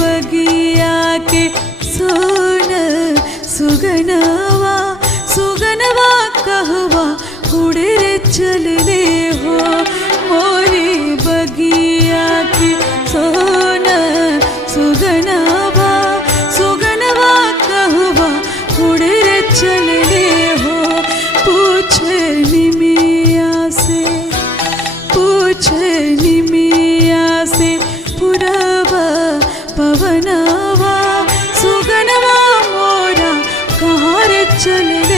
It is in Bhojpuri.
बगिया के सोन सुगनवा सुगनवा कहवा उड़े रे चलले हो। मोरी बगिया के सोन सुगनवा सुगनवा कहवा उड़े रे चलले हो। पूछे निमिया से पुरवा पवनवा सुगनवा मोरा कहाँ रे चले